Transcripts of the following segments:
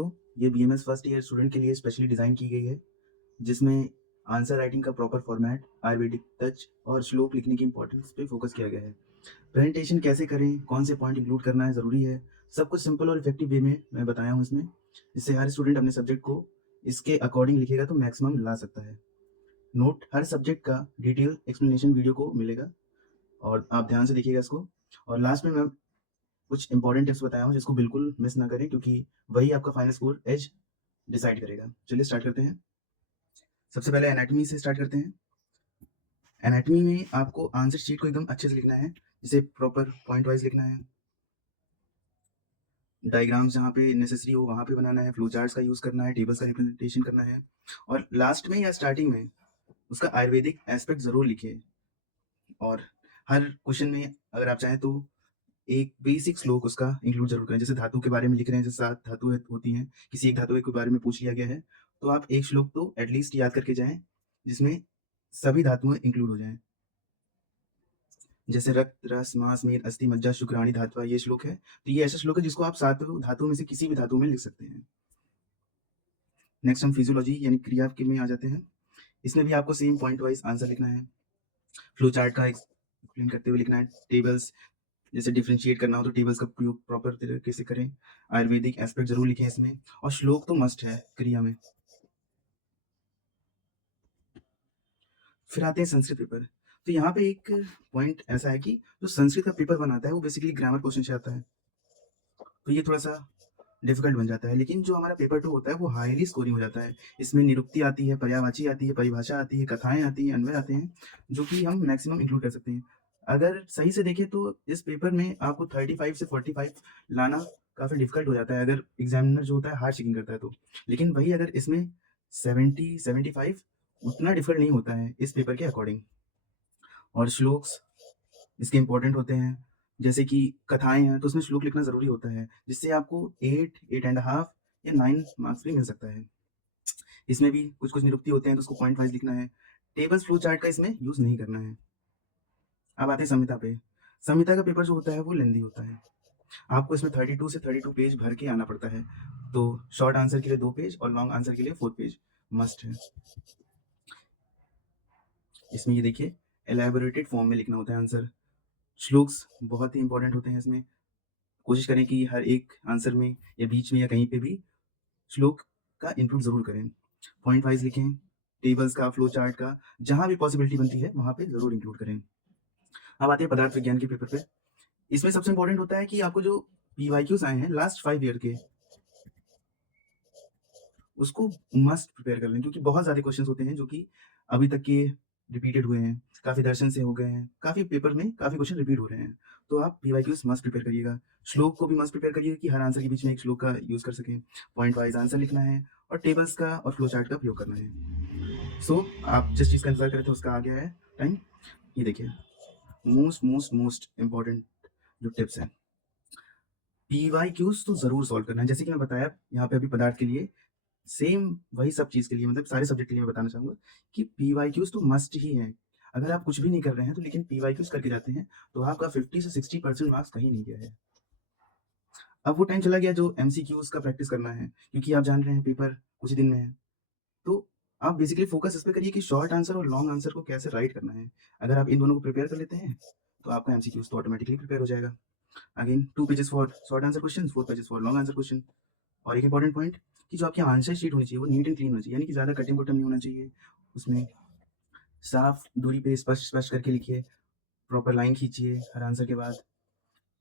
दोस्तों, ये BMS first year student के लिए स्पेशली डिज़ाइन की गई है, जिसमें आंसर राइटिंग का प्रॉपर फॉर्मेट, आयुर्वेदिक टच और श्लोक लिखने की इंपॉर्टेंस पे फोकस किया गया है। प्रेजेंटेशन कैसे करें, कौन से पॉइंट इंक्लूड करना है ज़रूरी है, सब कुछ सिंपल और इफेक्टिव वे में मैं बताया हूँ इसमें, जिससे हर स्टूडेंट अपने सब्जेक्ट को इसके अकॉर्डिंग लिखेगा तो मैक्सिमम ला सकता है। नोट, हर सब्जेक्ट का डिटेल एक्सप्लेनेशन वीडियो को मिलेगा और आप ध्यान से देखिएगा इसको। और लास्ट में मैं कुछ इंपॉर्टेंट टिप्स बताया हूँ जिसको बिल्कुल मिस ना करें, क्योंकि वही आपका फाइनल स्कोर एज डिसाइड करेगा। चलिए स्टार्ट करते हैं। सबसे पहले एनाटॉमी से स्टार्ट करते हैं। एनाटॉमी में आपको आंसर शीट को एकदम अच्छे से लिखना है, जिसे प्रॉपर पॉइंट वाइज लिखना है। डायग्राम्स जहाँ पे नेसेसरी हो वहाँ पे बनाना है, फ्लो चार्ट्स का यूज़ करना है, टेबल्स का रिप्रेजेंटेशन करना है और लास्ट में या स्टार्टिंग में उसका आयुर्वेदिक एस्पेक्ट ज़रूर लिखिए। और हर क्वेश्चन में अगर आप चाहें तो एक बेसिक श्लोक उसका इंक्लूड ज़रूर करें। जैसे धातु के बारे में लिख रहे हैं, जैसे 7 धातुएँ होती हैं, किसी एक धातु के बारे में पूछ लिया गया है, तो आप एक श्लोक तो एटलीस्ट याद करके जाएँ, जिसमें सभी धातुएँ इंक्लूड हो जाएँ। जैसे रक्त, रस, मांस, मेद, अस्थि, मज्जा, शुक्राणु धातुआ, ये श्लोक है। तो ये ऐसा श्लोक है जिसको आप 7 धातुओं में से किसी भी धातु में लिख सकते हैं। नेक्स्ट हम फिजियोलॉजी यानी क्रिया के में आ जाते हैं। इसमें भी आपको सेम पॉइंट वाइज आंसर लिखना है। फ्लो चार्ट का एक्सप्लेन करते हुए लिखना है। टेबल्स, जैसे डिफरेंशिएट करना हो तो टेबल्स का उपयोग प्रॉपर तरीके से करें। आयुर्वेदिक एस्पेक्ट जरूर लिखें इसमें और श्लोक तो मस्ट है क्रिया में। फिर आते हैं संस्कृत पेपर। तो यहाँ पे एक पॉइंट ऐसा है कि जो संस्कृत का पेपर बनाता है वो बेसिकली ग्रामर क्वेश्चन से आता है, तो ये थोड़ा सा डिफिकल्ट बन जाता है। लेकिन जो हमारा पेपर 2 होता है वो हाईली स्कोरिंग हो जाता है। इसमें निरुक्ति आती है, पर्यायवाची आती है, परिभाषा आती है, कथाएं आती हैं, अन्वय आते हैं, जो कि हम मैक्सिमम इंक्लूड कर सकते हैं। अगर सही से देखें तो इस पेपर में आपको 35 से 45 लाना काफ़ी डिफिकल्ट हो जाता है, अगर एग्जामिनर जो होता है हार्ड चेकिंग करता है तो। लेकिन वही अगर इसमें 70-75 उतना डिफिकल्ट नहीं होता है इस पेपर के अकॉर्डिंग। और श्लोक्स इसके इम्पोर्टेंट होते हैं, जैसे कि कथाएँ हैं, तो उसमें श्लोक लिखना ज़रूरी होता है, जिससे आपको 8, 8 एंड हाफ या 9 मार्क्स भी मिल सकता है। इसमें भी कुछ-कुछ निरुक्ति होते हैं, तो उसको पॉइंट वाइज़ लिखना है। टेबल्स, फ्लो चार्ट का इसमें यूज़ नहीं करना है। अब आते हैं संहिता पे। संहिता का पेपर जो होता है, वो लेंदी होता है। आपको इसमें 32 से 32 पेज भर के आना पड़ता है। तो शॉर्ट आंसर के लिए 2 पेज और लॉन्ग आंसर के लिए 4 पेज मस्ट है। इसमें ये देखिए, एलैबोरेटेड फॉर्म में लिखना होता है आंसर। श्लोक्स बहुत ही इंपॉर्टेंट होते हैं इसमें। कोशिश करें कि हर एक आंसर में या बीच में या कहीं पे भी श्लोक का इंक्लूड ज़रूर करें। पॉइंट वाइज़ लिखें, टेबल्स का, फ्लो चार्ट का, जहाँ भी पॉसिबिलिटी बनती है वहाँ पे ज़रूर इंक्लूड करें। अब आते हैं पदार्थ विज्ञान के पेपर पे। इसमें सबसे इम्पोर्टेंट होता है कि आपको जो पीवाईक्यूज़ आए हैं लास्ट 5 ईयर के, उसको मस्ट प्रिपेयर कर लें, क्योंकि बहुत ज़्यादा क्वेश्चंस होते हैं जो कि अभी तक के रिपीटेड हुए हैं, काफ़ी दर्शन से हो गए हैं, काफ़ी पेपर में काफ़ी क्वेश्चन रिपीट हो रहे हैं। तो आप पीवाईक्यूज़ मस्ट प्रिपेयर करिएगा। श्लोक को भी मस्ट प्रिपेयर करिएगा कि हर आंसर के बीच में एक श्लोक का यूज़ कर सकें। पॉइंट वाइज़ आंसर लिखना है और टेबल्स का और फ्लो चार्ट का प्रयोग करना है। सो आप जिस चीज़ का इंतज़ार कर रहे थे उसका आ गया है टाइम। ये देखिए, मोस्ट मोस्ट मोस्ट इम्पोर्टेंट जो टिप्स हैं। पीवाईक्यूज़ तो ज़रूर सॉल्व करना है। जैसे कि मैं बताया यहाँ पे अभी पदार्थ के लिए, सेम वही सब चीज़ के लिए, मतलब सारे सब्जेक्ट के लिए मैं बताना चाहूँगा कि पीवाईक्यूज़ तो मस्ट ही हैं। अगर आप कुछ भी नहीं कर रहे हैं तो लेकिन पीवाईक्यूज़ करके जाते हैं, तो आपका 50 से 60% मार्क्स कहीं नहीं गया है। अब वो टाइम चला गया जो एमसीक्यूज़ का प्रैक्टिस करना है, क्योंकि आप जान रहे हैं पेपर कुछ ही दिन में है। तो आप बेसिकली फोकस इस पे करिए कि शॉर्ट आंसर और लॉन्ग आंसर को कैसे राइट करना है। अगर आप इन दोनों को प्रिपेयर कर लेते हैं, तो आपका एमसीक्यूज़ तो ऑटोमेटिकली प्रिपेयर हो जाएगा। Again 2 pages for short answer question, 4 pages for long answer question. और एक इंपॉर्टेंट पॉइंट कि जो आपकी आंसर शीट होनी चाहिए वो नीट एंड क्लीन होनी चाहिए, यानी कि ज़्यादा कटिंग कुटम नहीं होना चाहिए। उसमें साफ दूरी पे स्पष्ट स्पष्ट करके लिखिए, प्रॉपर लाइन खींचिए हर आंसर के बाद,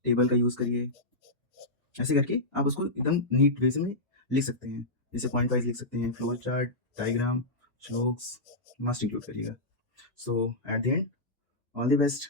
टेबल का यूज़ करिए। ऐसे करके आप उसको एकदम नीट वे से में लिख सकते हैं। जैसे पॉइंट वाइज लिख सकते हैं, फ्लो चार्ट, डायग्राम, श्लोक्स मस्ट इंक्लूड करिएगा। So at the end, all the best.